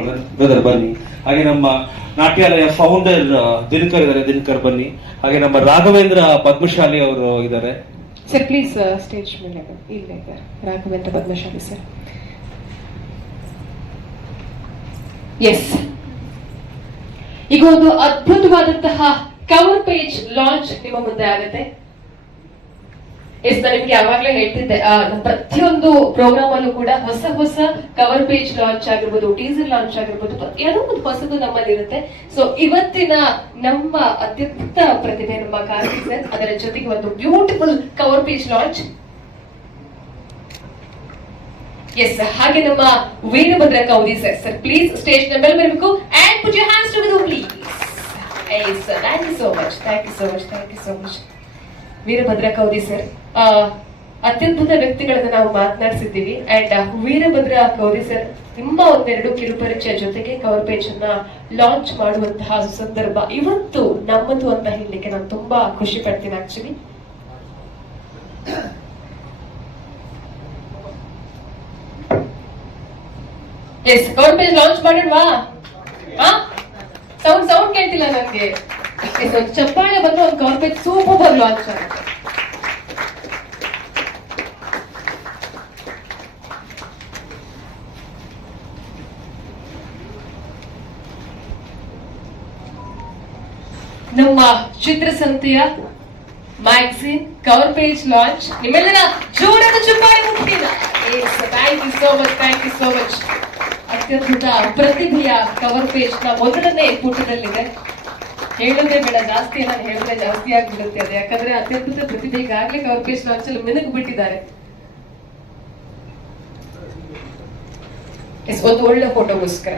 ಮಾಡ್ಕೊಳ್ಳೋಣ. ಬ್ರದರ್ ಬನ್ನಿ. ಹಾಗೆ ನಮ್ಮ ನಾಟ್ಯಾಲಯ ಫೌಂಡರ್ ದಿನಕರ್ ಇದ್ದಾರೆ, ದಿನಕರ್ ಬನ್ನಿ. ಹಾಗೆ ನಮ್ಮ ರಾಘವೇಂದ್ರ ಪದ್ಮಶಾಲಿ ಅವರು ಇದ್ದಾರೆ. ಸರ್ ಪ್ಲೀಸ್ ಸ್ಟೇಜ್ ಮೇಲೆ ಇಲ್ಲೇ ಇದ್ದಾರೆ ರಾಘವೇಂದ್ರ ಪದ್ಮಶಾಲಿ ಸರ್. ಎಸ್, ಈಗ ಒಂದು ಅದ್ಭುತವಾದಂತಹ ಕವರ್ ಪೇಜ್ ಲಾಂಚ್ ನಿಮ್ಮ ಮುಂದೆ ಆಗುತ್ತೆ. ಎಸ್, ನಾನು ನಿಮ್ಗೆ ಯಾವಾಗ್ಲೇ ಹೇಳ್ತಿದ್ದೆ, ಪ್ರತಿಯೊಂದು ಪ್ರೋಗ್ರಾಮ್ ಅಲ್ಲೂ ಕೂಡ ಹೊಸ ಹೊಸ ಕವರ್ ಪೇಜ್ ಲಾಂಚ್ ಆಗಿರ್ಬೋದು, ಟೀಸರ್ ಲಾಂಚ್ ಆಗಿರ್ಬೋದು, ಏನೋ ಒಂದು ಹೊಸದು ನಮ್ಮಲ್ಲಿ ಇರುತ್ತೆ. ಸೊ ಇವತ್ತಿನ ನಮ್ಮ ಅತ್ಯದ್ಭುತ ಪ್ರತಿಭೆ ನಮ್ಮ ಕಾರ್ತಿಕ್ ಸರ್, ಅದರ ಜೊತೆಗೆ ಒಂದು beautiful cover page launch. Yes, ಹಾಗೆ ನಮ್ಮ Veerabhadra Kaudi sir. Sir please stage ನ ಮೇಲೆ ಬರಬೇಕು and put your hands together please. Yes, thank you so much, thank you so much, thank you so much. Veerabhadra Kaudi sir, ಅತ್ಯದ್ಭುತ ವ್ಯಕ್ತಿಗಳನ್ನ ನಾವು ಮಾತನಾಡಿಸಿದ್ದೀವಿ. ಅಂಡ್ ವೀರಭದ್ರ ಕೌದಿ ಸರ್, ನಿಮ್ಮ ಒಂದೆರಡು ಕಿರುಪರಿಚಯ ಜೊತೆಗೆ ಕವರ್ ಪೇಜ್ ಅನ್ನ ಲಾಂಚ್ ಮಾಡುವಂತಹ ಸಂದರ್ಭ ಇವತ್ತು ನಮ್ಮದು ಅಂತ ಹೇಳಲಿಕ್ಕೆ ನಾನು ತುಂಬಾ ಖುಷಿ ಪಡ್ತೀನಿ actually. Yes, cover page launch ಮಾಡಿಲ್ವಾ? ಸೌಂಡ್ ಕೇಳ್ತಿಲ್ಲ ನನಗೆ. ಒಂದು ಚಪ್ಪಾಳೆ ಬಂದ್ರೆ ಒಂದು ಕವರ್ ಪೇಜ್ ಸೂಪರ್ ಲಾಂಚ್ ಆಗುತ್ತೆ. ನಮ್ಮ ಚಿತ್ರಸಂತೆಯ ಮ್ಯಾಗಝಿನ್ ಕವರ್ ಪೇಜ್ ಲಾಂಚ್ ನಿಮ್ಮೆಲ್ಲರ ಜೋರಾದ ಚಪ್ಪಾಳೆ ಮುಟ್ಟಿಲ್ಲ. Thank you so much, thank you so much. ಅತ್ಯದ್ಭುತ ಪ್ರತಿಭೆಯ ಕವರ್ ಪೇಜ್ ನ ಮೊದಲನೇ ಪುಟದಲ್ಲಿದೆ. ಹೇಳೋದೇ ಬೇಡ, ಜಾಸ್ತಿ ನಾನು ಹೇಳಿದ್ರೆ ಜಾಸ್ತಿ ಆಗಿಬಿಡುತ್ತೆ ಅದು. ಯಾಕಂದ್ರೆ ಅತ್ಯದ್ಭುತ ಪ್ರತಿಭೆ ಈಗಾಗಲೇ ಕವರ್ ಪೇಜ್ ಲಾಂಚ್ ಅಲ್ಲಿ ಮಿನುಗು ಬಿಟ್ಟಿದ್ದಾರೆ. ಒಂದು ಒಳ್ಳೆ ಫೋಟೋಗೋಸ್ಕರ